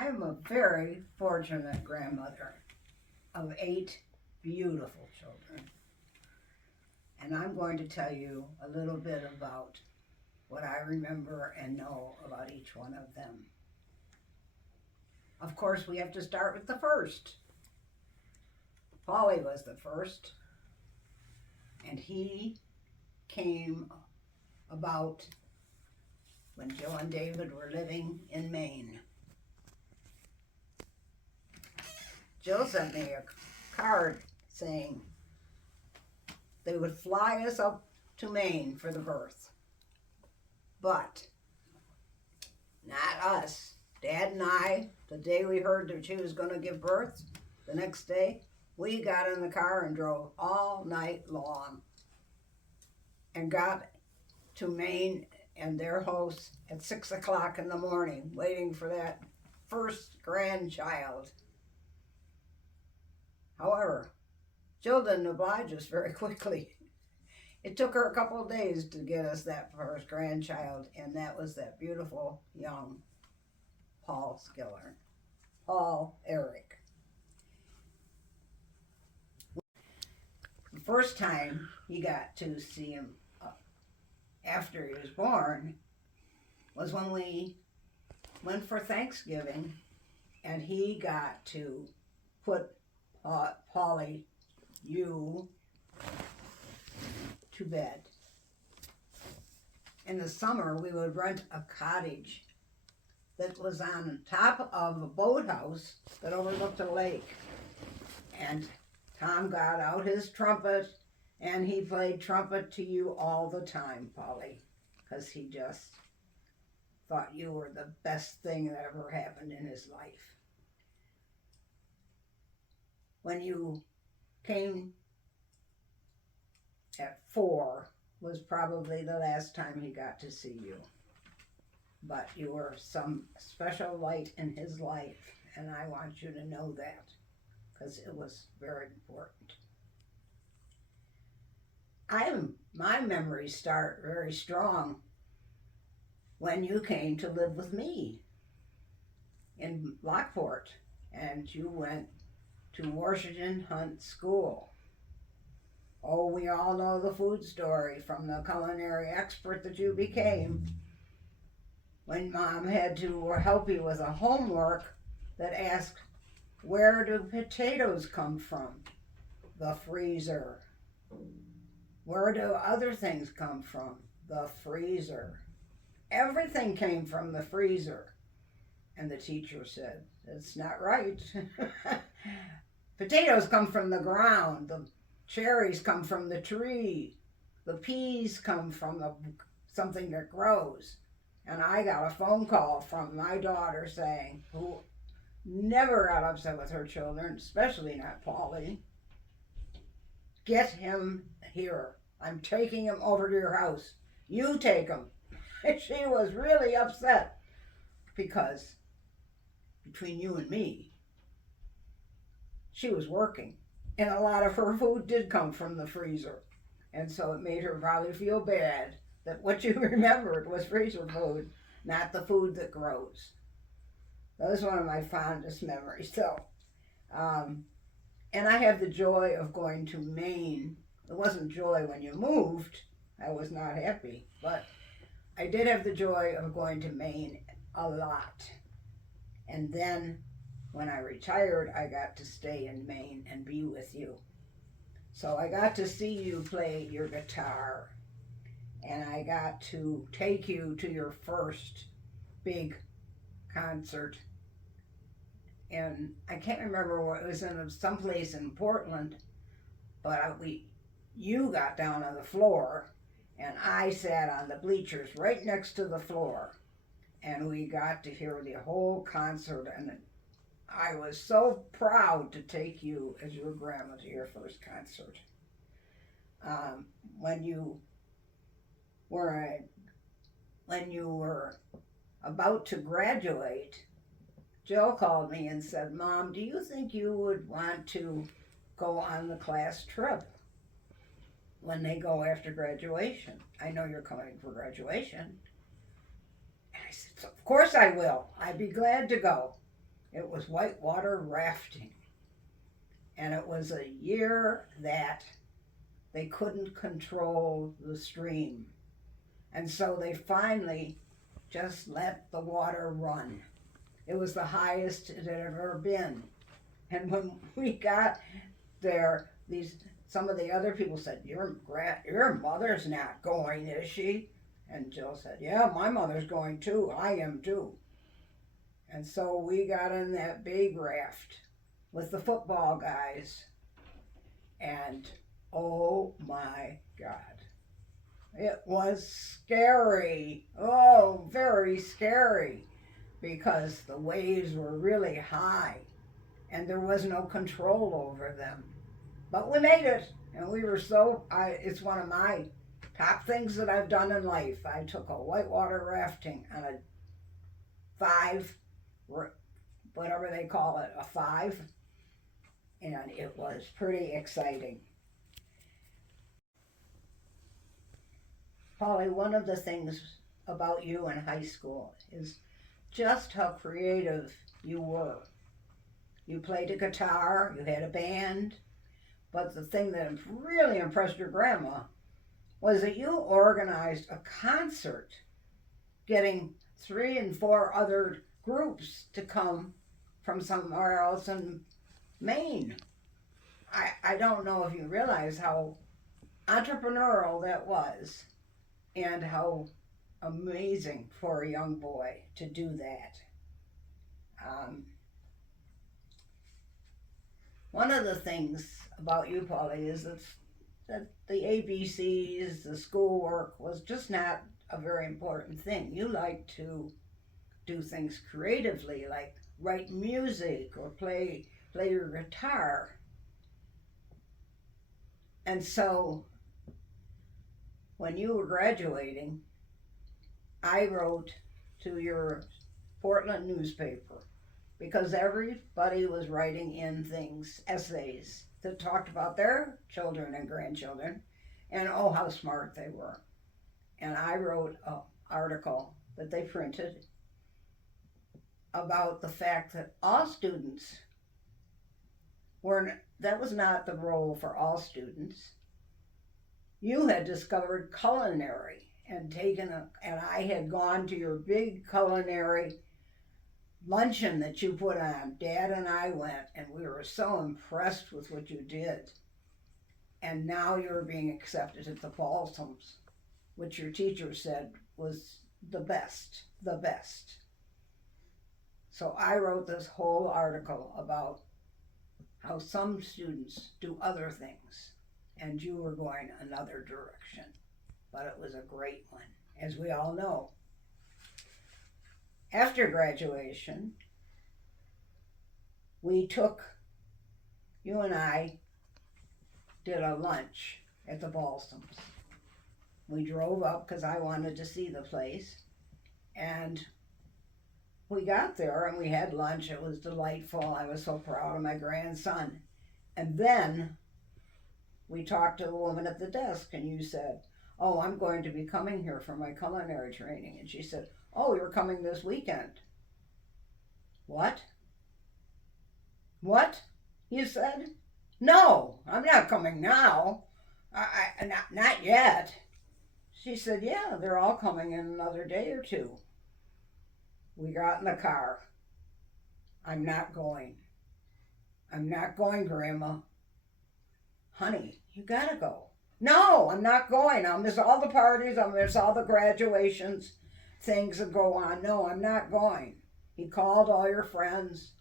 I'm a very fortunate grandmother of 8 beautiful children. And I'm going to tell you a little bit about what I remember and know about each one of them. Of course, we have to start with the first. Polly was the first, and he came about when Jill and David were living in Maine. Jill sent me a card saying they would fly us up to Maine for the birth. But not us. Dad and I, the day we heard that she was going to give birth, the next day, we got in the car and drove all night long and got to Maine and their house at 6 o'clock in the morning, waiting for that first grandchild. However, Jill didn't oblige us very quickly. It took her a couple of days to get us that first grandchild, and that was that beautiful young Paul Skiller. Paul Eric. The first time he got to see him after he was born was when we went for Thanksgiving, and he got to put Polly, you, to bed. In the summer, we would rent a cottage that was on top of a boathouse that overlooked a lake. And Tom got out his trumpet, and he played trumpet to you all the time, Polly, because he just thought you were the best thing that ever happened in his life. When you came at 4 was probably the last time he got to see you. But you were some special light in his life, and I want you to know that, because it was very important. My memories start very strong when you came to live with me in Lockport, and you went to Washington Hunt School. Oh, we all know the food story from the culinary expert that you became when Mom had to help you with a homework that asked, where do potatoes come from? The freezer. Where do other things come from? The freezer. Everything came from the freezer. And the teacher said, that's not right. Potatoes come from the ground. The cherries come from the tree. The peas come from something that grows. And I got a phone call from my daughter saying, who never got upset with her children, especially not Polly, get him here. I'm taking him over to your house. You take him. She was really upset because between you and me, she was working, and a lot of her food did come from the freezer. And so it made her probably feel bad that what you remembered was freezer food, not the food that grows. That was one of my fondest memories. And I have the joy of going to Maine. It wasn't joy when you moved. I was not happy, but I did have the joy of going to Maine a lot. And then when I retired, I got to stay in Maine and be with you. So I got to see you play your guitar, and I got to take you to your first big concert. And I can't remember what it was, in someplace in Portland, but you got down on the floor, and I sat on the bleachers right next to the floor, and we got to hear the whole concert, and I was so proud to take you as your grandma to your first concert. When you were about to graduate, Jill called me and said, Mom, do you think you would want to go on the class trip when they go after graduation? I know you're coming for graduation. And I said, of course I will. I'd be glad to go. It was whitewater rafting. And it was a year that they couldn't control the stream. And so they finally just let the water run. It was the highest it had ever been. And when we got there, some of the other people said, your mother's not going, is she? And Jill said, yeah, my mother's going too. I am too. And so we got in that big raft with the football guys. And oh my God, it was scary. Oh, very scary, because the waves were really high and there was no control over them. But we made it, and we were it's one of my top things that I've done in life. I took a whitewater rafting on a 5, whatever they call it, a 5, and it was pretty exciting. Polly, one of the things about you in high school is just how creative you were. You played a guitar, you had a band, but the thing that really impressed your grandma was that you organized a concert, getting 3 and 4 other groups to come from somewhere else in Maine. I don't know if you realize how entrepreneurial that was and how amazing for a young boy to do that. One of the things about you, Polly, is that the ABCs, the schoolwork, was just not a very important thing. You like to do things creatively, like write music or play your guitar. And so when you were graduating, I wrote to your Portland newspaper, because everybody was writing in essays that talked about their children and grandchildren and oh, how smart they were. And I wrote an article that they printed about the fact that all students that was not the role for all students. You had discovered culinary and and I had gone to your big culinary luncheon that you put on. Dad and I went, and we were so impressed with what you did. And now you're being accepted at the Balsams, which your teacher said was the best. So I wrote this whole article about how some students do other things, and you were going another direction. But it was a great one, as we all know. After graduation, you and I did a lunch at the Balsams. We drove up because I wanted to see the place, and we got there and we had lunch. It was delightful. I was so proud of my grandson. And then we talked to the woman at the desk, and you said, oh, I'm going to be coming here for my culinary training. And she said, oh, you're coming this weekend. What? What? You said? No, I'm not coming now. Not yet. She said, yeah, they're all coming in another day or 2. We got in the car. I'm not going. I'm not going, Grandma. Honey, you gotta go. No, I'm not going. I'll miss all the parties. I'll miss all the graduations, things that go on. No, I'm not going. He called all your friends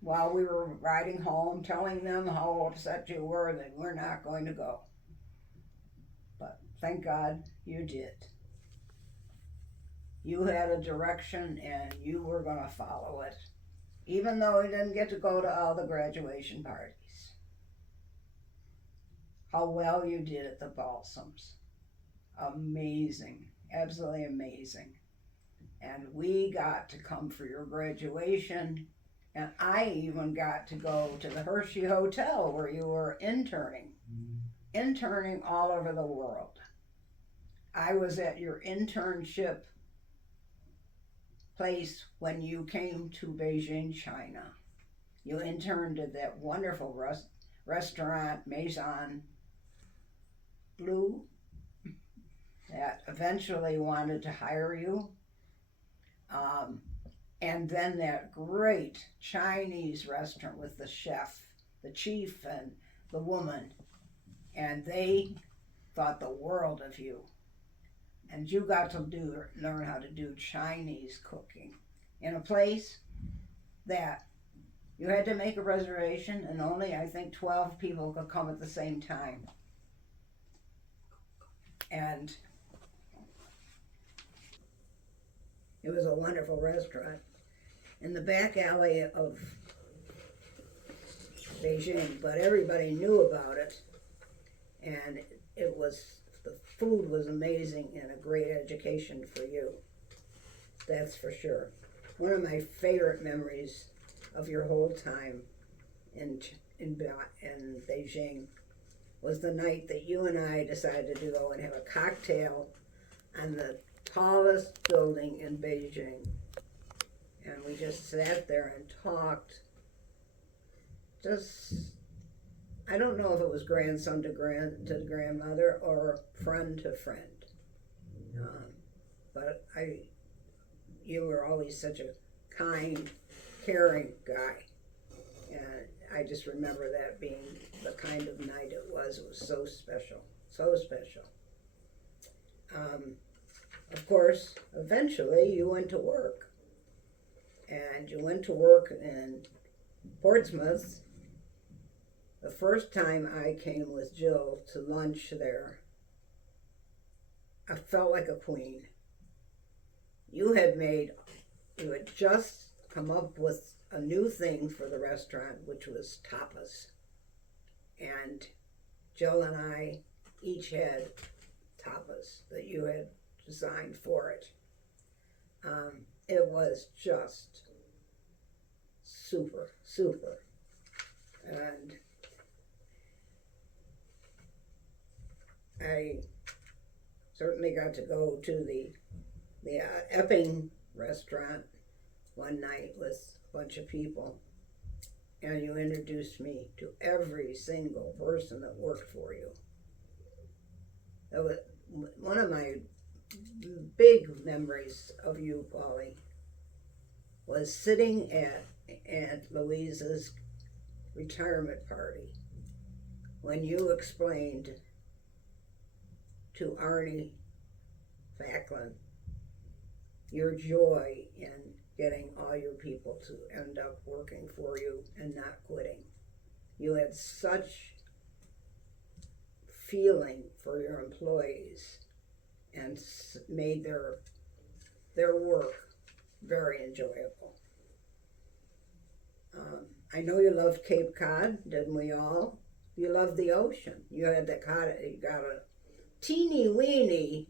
while we were riding home, telling them how upset you were that we're not going to go. But thank God you did. You had a direction and you were going to follow it, even though you didn't get to go to all the graduation parties. How well you did at the Balsams. Amazing, absolutely amazing. And we got to come for your graduation, and I even got to go to the Hershey Hotel where you were interning all over the world. I was at your internship place when you came to Beijing, China. You interned at that wonderful restaurant, Maison Blue, that eventually wanted to hire you. Um, and then that great Chinese restaurant with the chef, the chief, and the woman. And they thought the world of you. And you got to learn how to do Chinese cooking in a place that you had to make a reservation, and only, I think, 12 people could come at the same time. And it was a wonderful restaurant in the back alley of Beijing, but everybody knew about it, and the food was amazing and a great education for you. That's for sure. One of my favorite memories of your whole time in Beijing was the night that you and I decided to go and have a cocktail on the tallest building in Beijing. And we just sat there and talked. I don't know if it was grandson to grandmother or friend to friend. But you were always such a kind, caring guy. And I just remember that being the kind of night it was. It was so special, so special. Of course, eventually you went to work. And you went to work in Portsmouth. The first time I came with Jill to lunch there, I felt like a queen. You had just come up with a new thing for the restaurant, which was tapas. And Jill and I each had tapas that you had designed for it. It was just super, super. And I certainly got to go to the Epping restaurant one night with a bunch of people, and you introduced me to every single person that worked for you. That was one of my big memories of you, Polly, was sitting at Aunt Louisa's retirement party when you explained to Arnie Facklin your joy in getting all your people to end up working for you and not quitting. You had such feeling for your employees and made their work very enjoyable. I know you loved Cape Cod, didn't we all? You loved the ocean. You had you got a teeny weeny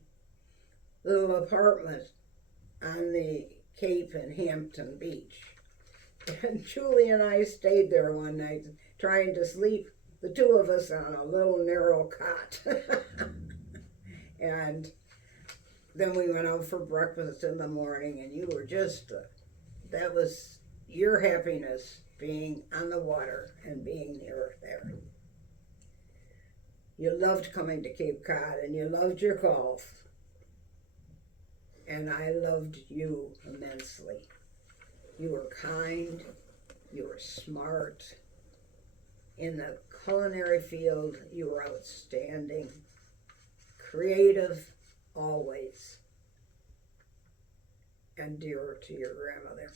little apartment on the Cape in Hampton Beach. And Julie and I stayed there one night trying to sleep, the two of us on a little narrow cot. And then we went out for breakfast in the morning, and you were just, that was your happiness, being on the water and being near there. You loved coming to Cape Cod, and you loved your golf. And I loved you immensely. You were kind, you were smart. In the culinary field, you were outstanding. Creative, always. And dear to your grandmother.